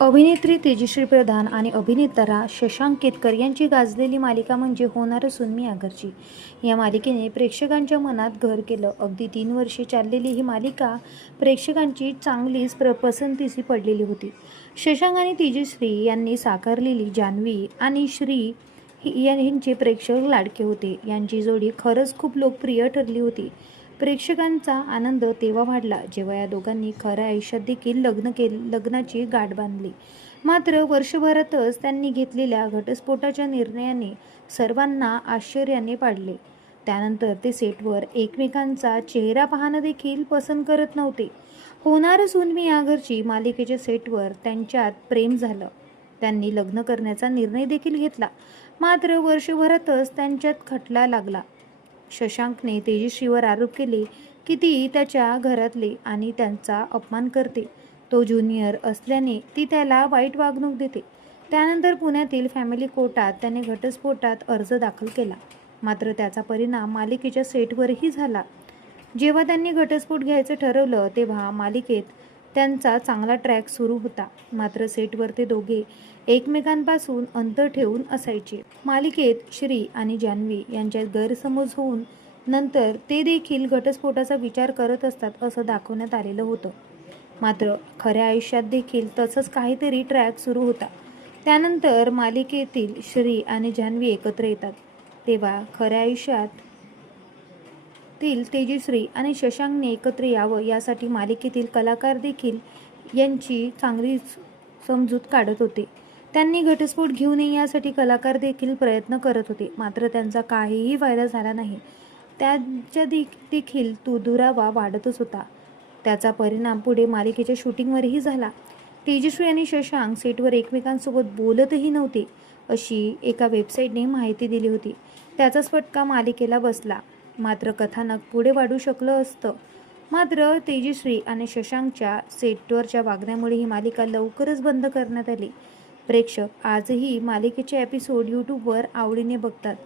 अभिनेत्री तेजश्री प्रधान आणि अभिनेता शशांक केतकर यांची गाजलेली मालिका म्हणजे होणार असून मी आगरची. या मालिकेने प्रेक्षकांच्या मनात घर केलं. अगदी तीन वर्षे चाललेली ही मालिका प्रेक्षकांची चांगलीच प्र पसंतीसी पडलेली होती. शशांक आणि तेजश्री यांनी साकारलेली जान्हवी आणि श्री यांचे प्रेक्षक लाडके होते. यांची जोडी खरंच खूप लोकप्रिय ठरली होती. प्रेक्षकांचा आनंद तेव्हा वाढला जेव्हा या दोघांनी खऱ्या आयुष्यात देखील लग्न केले लग्नाची गाठ बांधली. मात्र वर्षभरातच त्यांनी घेतलेल्या घटस्फोटाच्या निर्णयाने सर्वांना आश्चर्याने पाडले. त्यानंतर ते सेटवर एकमेकांचा चेहरा पाहणं देखील पसंत करत नव्हते. होणार सून मी या घरची मालिकेच्या सेटवर त्यांच्यात प्रेम झालं. त्यांनी लग्न करण्याचा निर्णय देखील घेतला. मात्र वर्षभरातच त्यांच्यात खटला लागला. शशांकने तेजश्रीवर आरोप केले की ती त्याच्या घरातले आणि त्यांचा अपमान करते. तो ज्युनियर असल्याने ती त्याला वाईट वागणूक देते. त्यानंतर पुण्यातील फॅमिली कोर्टात त्याने घटस्फोटात अर्ज दाखल केला. मात्र त्याचा परिणाम मालिकेच्या सेटवरही झाला. जेव्हा त्यांनी घटस्फोट घ्यायचं ठरवलं तेव्हा मालिकेत त्यांचा चांगला ट्रॅक सुरू होता. मात्र सेटवर ते दोघे एकमेकांपासून अंतर ठेवून असायचे. मालिकेत श्री आणि जान्हवी यांच्यात गैरसमज होऊन नंतर ते देखील घटस्फोटाचा विचार करत असतात असं दाखवण्यात आलेलं होतं. मात्र खऱ्या आयुष्यात देखील तसंच काहीतरी ट्रॅक सुरू होता. त्यानंतर मालिकेतील श्री आणि जान्हवी एकत्र येतात. तेव्हा खऱ्या आयुष्यात तील तेजश्री आणि शशांकने एकत्र यावं यासाठी मालिकेतील कलाकार देखील यांची चांगलीच समजूत काढत होते. त्यांनी घटस्फोट घेऊ नये यासाठी कलाकार देखील प्रयत्न करत होते. मात्र त्यांचा काहीही फायदा झाला नाही. त्यांच्या दे- देखील तो दुरावा वाढतच होता. त्याचा परिणाम पुढे मालिकेच्या शूटिंगवरही झाला. तेजस्वी आणि शशांक सेटवर एकमेकांसोबत बोलतही नव्हते अशी एका वेबसाईटने माहिती दिली होती. त्याचाच फटका मालिकेला बसला. मात्र कथानक पुढे वाढू शकलं असतं. मात्र तेजश्री आणि शशांकच्या सेटवरच्या वागण्यामुळे ही मालिका लवकरच बंद करण्यात आली. प्रेक्षक आजही मालिकेचे एपिसोड यूट्यूबवर आवडीने बघतात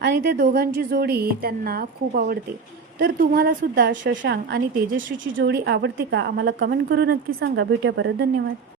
आणि ते दोघांची जोडी त्यांना खूप आवडते. तर तुम्हाला सुद्धा शशांक आणि तेजश्रीची जोडी आवडते का? आम्हाला कमेंट करून नक्की सांगा. भेटूया परत. धन्यवाद.